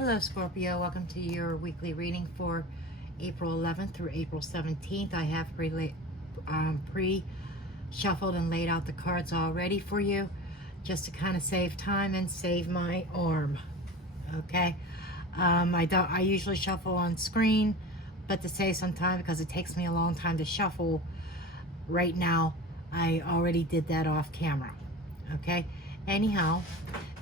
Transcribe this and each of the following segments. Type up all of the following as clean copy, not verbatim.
Hello Scorpio, welcome to your weekly reading for April 11th through April 17th. I have pre-shuffled and laid out the cards already for you, just to kind of save time and save my arm. Okay, I usually shuffle on screen, but to save some time because it takes me a long time to shuffle right now, I already did that off camera. Okay, anyhow,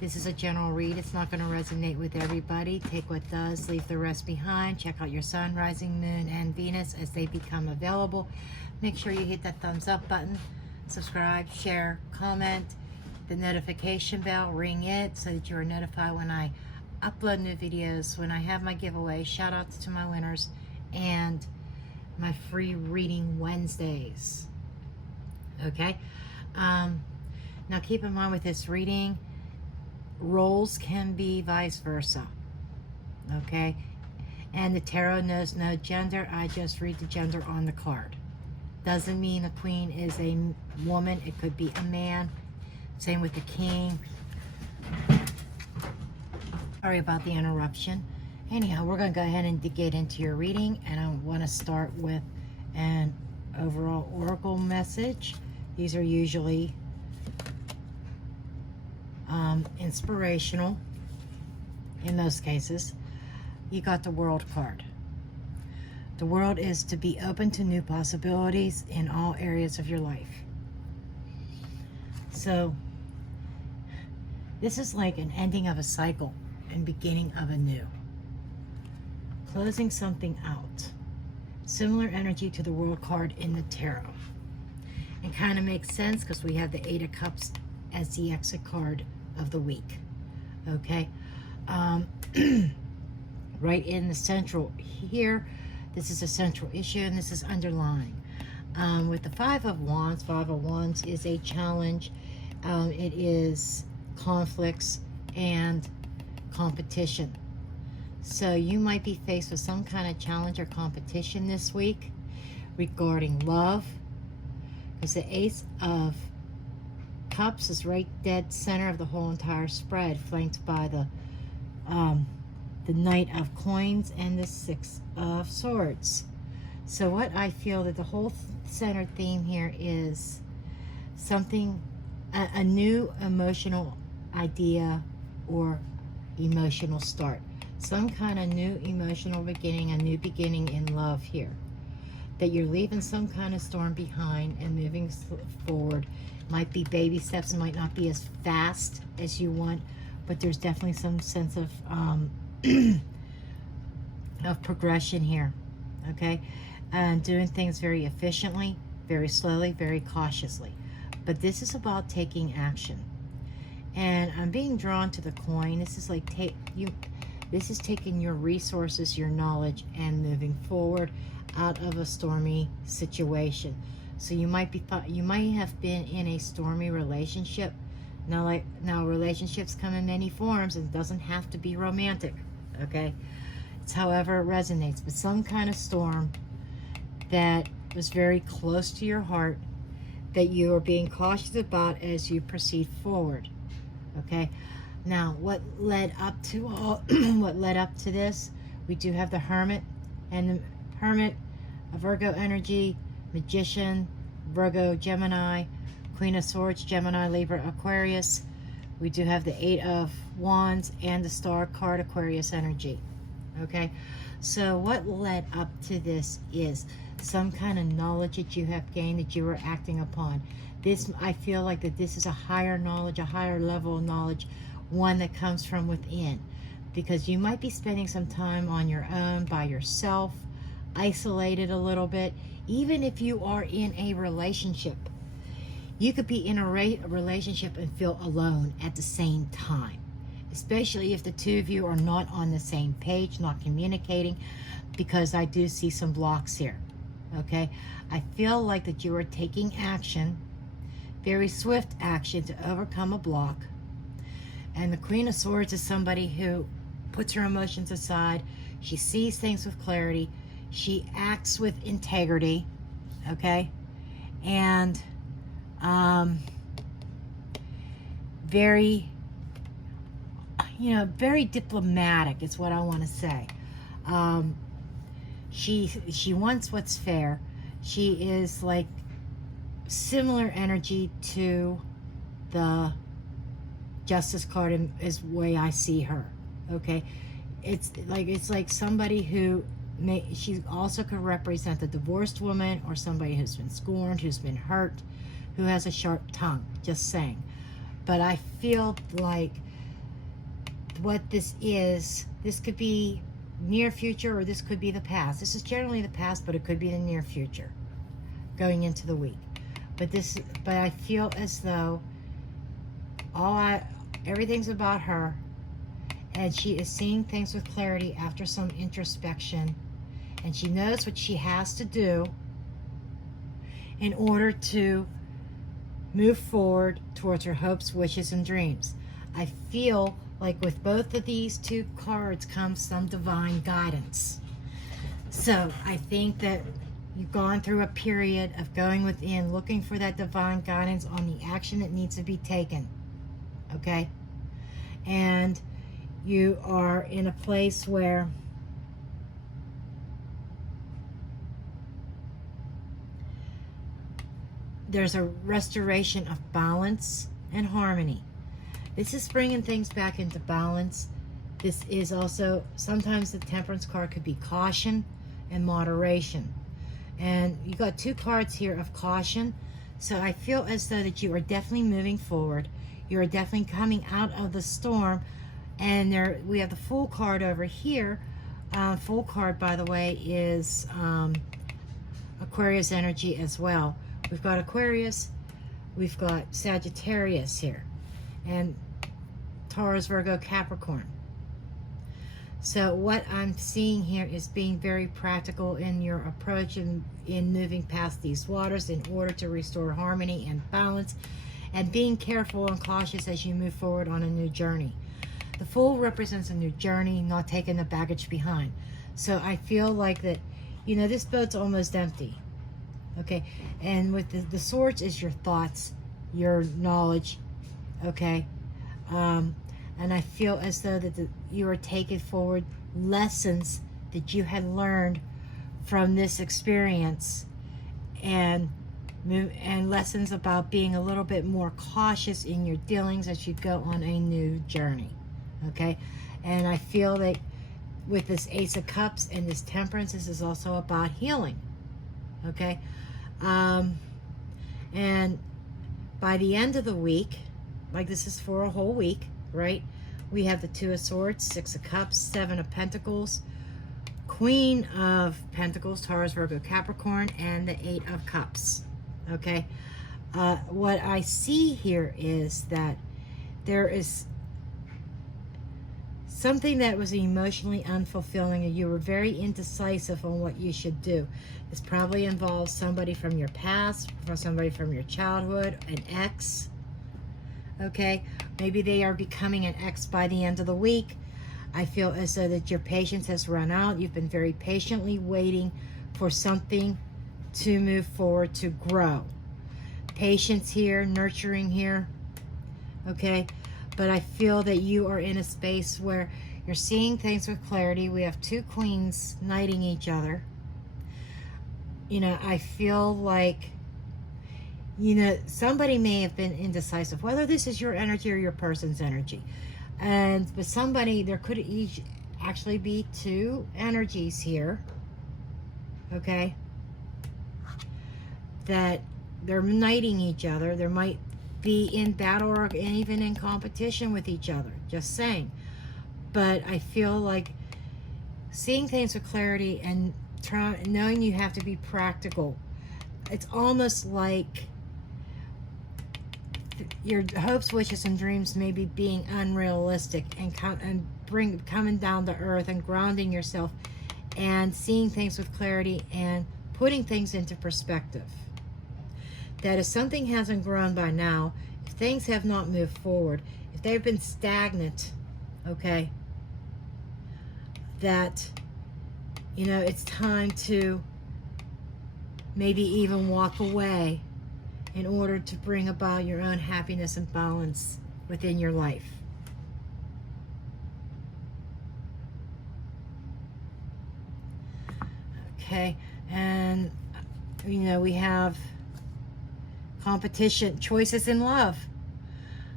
this is a general read. It's not going to resonate with everybody. Take what does, leave the rest behind. Check out your sun, rising moon, and Venus as they become available. Make sure you hit that thumbs up button, subscribe, share, comment, the notification bell, ring it so that you are notified when I upload new videos, when I have my giveaway, shout outs to my winners, and my free reading Wednesdays. Okay? Now keep in mind with this reading, roles can be vice versa. Okay? And the tarot knows no gender. I just read the gender on the card. Doesn't mean the queen is a woman. It could be a man. Same with the king. Sorry about the interruption. Anyhow, we're going to go ahead and get into your reading. And I want to start with an overall oracle message. These are usually inspirational in most cases. You got the World card. The world is to be open to new possibilities in all areas of your life. So this is like an ending of a cycle and beginning of a new. Closing something out. Similar energy to the World card in the tarot. And kind of makes sense because we have the Eight of Cups as the exit card of the week. Okay, right in the central here, this is a central issue and this is underlying. With the Five of Wands is a challenge. It is conflicts and competition. So you might be faced with some kind of challenge or competition this week regarding love, because the Ace of Cups is right dead center of the whole entire spread, flanked by the Knight of Coins and the Six of Swords. So what I feel that the whole center theme here is something, a new emotional idea or emotional start. Some kind of new emotional beginning, a new beginning in love here. That you're leaving some kind of storm behind and moving forward. Might be baby steps, it might not be as fast as you want, but there's definitely some sense of of progression here. Okay, and doing things very efficiently, very slowly, very cautiously. But this is about taking action. And I'm being drawn to the coin. This is like this is taking your resources, your knowledge, and moving forward out of a stormy situation. So you might have been in a stormy relationship. Now relationships come in many forms and it doesn't have to be romantic. Okay, it's however it resonates, but some kind of storm that was very close to your heart that you are being cautious about as you proceed forward. Okay, now what led up to all what led up to this? We do have the Hermit, and the Hermit, a Virgo energy, Magician, Virgo, Gemini, Queen of Swords, Gemini, Libra, Aquarius. We do have the Eight of Wands and the Star card, Aquarius energy. Okay, so what led up to this is some kind of knowledge that you have gained that you were acting upon. This, I feel like that this is a higher knowledge, a higher level of knowledge, one that comes from within. Because you might be spending some time on your own, by yourself, isolated a little bit. Even if you are in a relationship, you could be in a relationship and feel alone at the same time, especially if the two of you are not on the same page, not communicating, because I do see some blocks here. Okay, I feel like that you are taking action, very swift action, to overcome a block. And the Queen of Swords is somebody who puts her emotions aside. She sees things with clarity. She acts with integrity. Okay, and very you know, very diplomatic is what I want to say. She wants what's fair. She is like similar energy to the Justice card is the way I see her. Okay, it's like somebody who she also could represent a divorced woman or somebody who's been scorned, who's been hurt, who has a sharp tongue. Just saying. But I feel like what this could be near future, or this could be the past. This is generally the past, but it could be the near future going into the week. But I feel as though everything's about her, and she is seeing things with clarity after some introspection, and she knows what she has to do in order to move forward towards her hopes, wishes, and dreams. I feel like with both of these two cards comes some divine guidance. So I think that you've gone through a period of going within, looking for that divine guidance on the action that needs to be taken. Okay? And you are in a place where there's a restoration of balance and harmony. This is bringing things back into balance. This is also, sometimes the Temperance card could be caution and moderation. And you got two cards here of caution. So I feel as though that you are definitely moving forward. You are definitely coming out of the storm. And we have the Fool card over here. Fool card, by the way, is Aquarius energy as well. We've got Aquarius, we've got Sagittarius here, and Taurus, Virgo, Capricorn. So what I'm seeing here is being very practical in your approach in moving past these waters in order to restore harmony and balance, and being careful and cautious as you move forward on a new journey. The Fool represents a new journey, not taking the baggage behind. So I feel like that, you know, this boat's almost empty. Okay, and with the Swords is your thoughts, your knowledge. Okay, and I feel as though that you are taking forward lessons that you had learned from this experience, and lessons about being a little bit more cautious in your dealings as you go on a new journey. Okay, and I feel that with this Ace of Cups and this Temperance, this is also about healing. Okay, and by the end of the week, like this is for a whole week, right? We have the Two of Swords, Six of Cups, Seven of Pentacles, Queen of Pentacles, Taurus, Virgo, Capricorn, and the Eight of Cups. Okay, what I see here is that there is something that was emotionally unfulfilling, and you were very indecisive on what you should do. This probably involves somebody from your past, or somebody from your childhood, an ex. Okay, maybe they are becoming an ex by the end of the week. I feel as though that your patience has run out. You've been very patiently waiting for something to move forward, to grow. Patience here, nurturing here. Okay, but I feel that you are in a space where you're seeing things with clarity. We have two queens knighting each other. You know, I feel like, you know, somebody may have been indecisive, whether this is your energy or your person's energy. But somebody, there could actually be two energies here. Okay, that they're knighting each other. There might be in battle or even in competition with each other, just saying. But I feel like seeing things with clarity and knowing you have to be practical. It's almost like your hopes, wishes, and dreams may be being unrealistic, and coming down to earth and grounding yourself and seeing things with clarity and putting things into perspective. That if something hasn't grown by now, if things have not moved forward, if they've been stagnant, okay, that, you know, it's time to maybe even walk away in order to bring about your own happiness and balance within your life. Okay, and you know, we have competition, choices in love.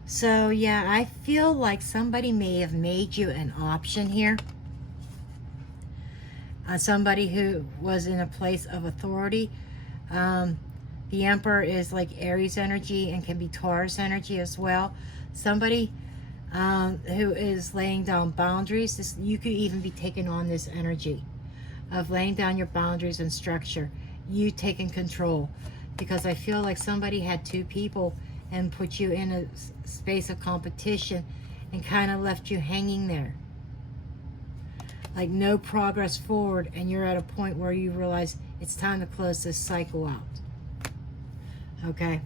So yeah, I feel like somebody may have made you an option here. Somebody who was in a place of authority. The Emperor is like Aries energy and can be Taurus energy as well. Somebody who is laying down boundaries. You could even be taking on this energy of laying down your boundaries and structure. You taking control. Because I feel like somebody had two people and put you in a space of competition and kind of left you hanging there. Like no progress forward, and you're at a point where you realize it's time to close this cycle out. Okay?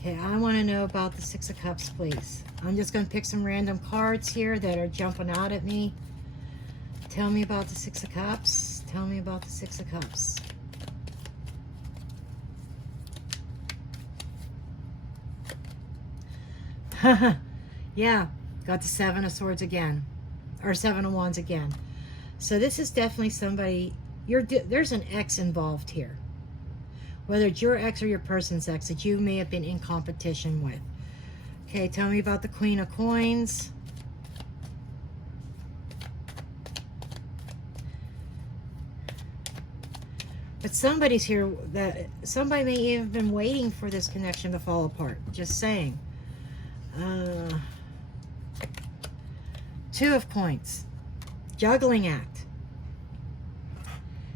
Okay, I want to know about the Six of Cups, please. I'm just going to pick some random cards here that are jumping out at me. Tell me about the Six of Cups. Tell me about the Six of Cups. Yeah, got the Seven of Swords again. Or Seven of Wands again. So this is definitely somebody, there's an ex involved here. Whether it's your ex or your person's ex that you may have been in competition with. Okay, tell me about the Queen of Coins. But somebody's here, somebody may even have been waiting for this connection to fall apart. Just saying. Two of Coins. Juggling act.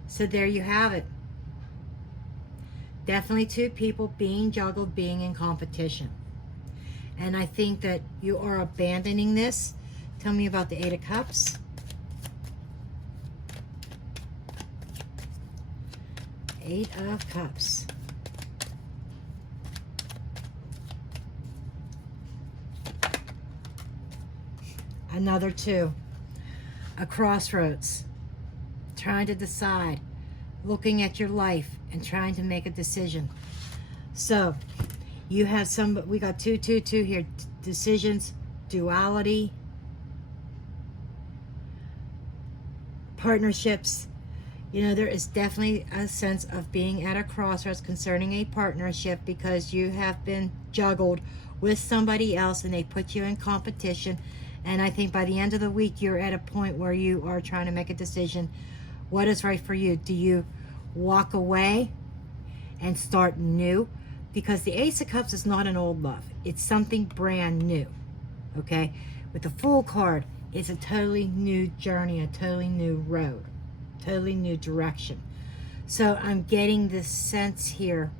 So there you have it. Definitely two people being juggled, being in competition. And I think that you are abandoning this. Tell me about the Eight of Cups. Eight of Cups. Another two. A crossroads. Trying to decide. Looking at your life and trying to make a decision. So, you have we got 2, 2, 2 here. Decisions, duality, partnerships. You know, there is definitely a sense of being at a crossroads concerning a partnership because you have been juggled with somebody else and they put you in competition. And I think by the end of the week, you're at a point where you are trying to make a decision. What is right for you? Do you walk away and start new? Because the Ace of Cups is not an old love. It's something brand new. Okay? With the Fool card, it's a totally new journey, a totally new road, totally new direction. So I'm getting this sense here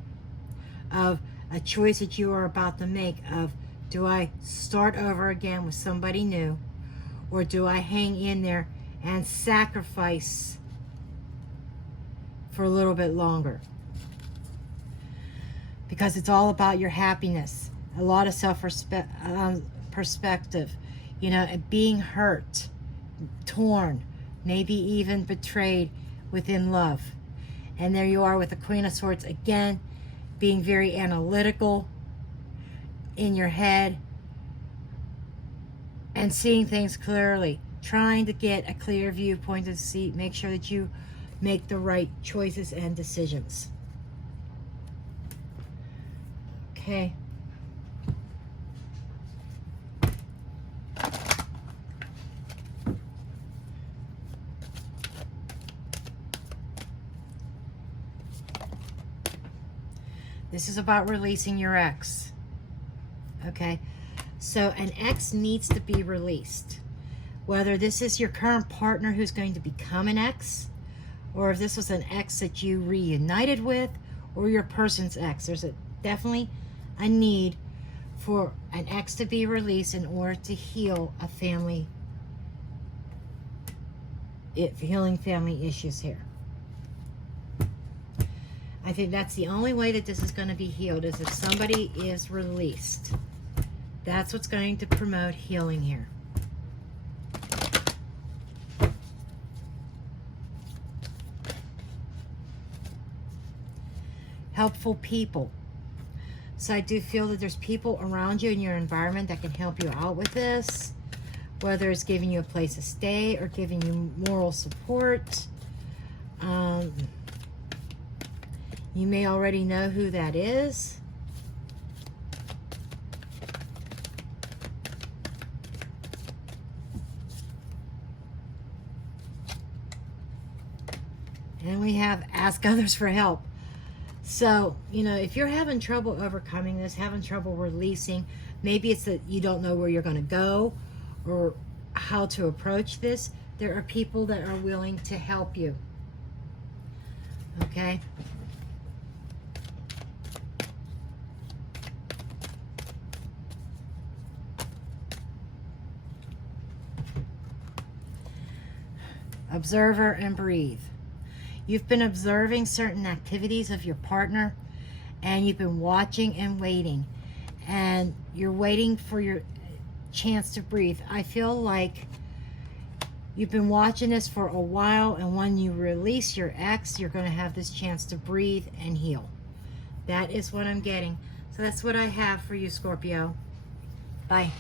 of a choice that you are about to make of, do I start over again with somebody new, or do I hang in there and sacrifice for a little bit longer? Because it's all about your happiness, a lot of perspective, you know, and being hurt, torn, maybe even betrayed within love. And there you are with the Queen of Swords again, being very analytical in your head and seeing things clearly, trying to get a clear viewpoint to see, make sure that you make the right choices and decisions. Okay. This is about releasing your ex. Okay. So an ex needs to be released. Whether this is your current partner who's going to become an ex, or if this was an ex that you reunited with, or your person's ex. There's definitely a need for an ex to be released in order to heal a family, healing family issues here. I think that's the only way that this is going to be healed, is if somebody is released. That's what's going to promote healing here. Helpful people. So I do feel that there's people around you in your environment that can help you out with this, whether it's giving you a place to stay or giving you moral support. You may already know who that is. And we have ask others for help. So, you know, if you're having trouble overcoming this, having trouble releasing, maybe it's that you don't know where you're going to go or how to approach this, there are people that are willing to help you. Okay? Observer and breathe. You've been observing certain activities of your partner, and you've been watching and waiting, and you're waiting for your chance to breathe. I feel like you've been watching this for a while, and when you release your ex, you're going to have this chance to breathe and heal. That is what I'm getting. So that's what I have for you, Scorpio. Bye.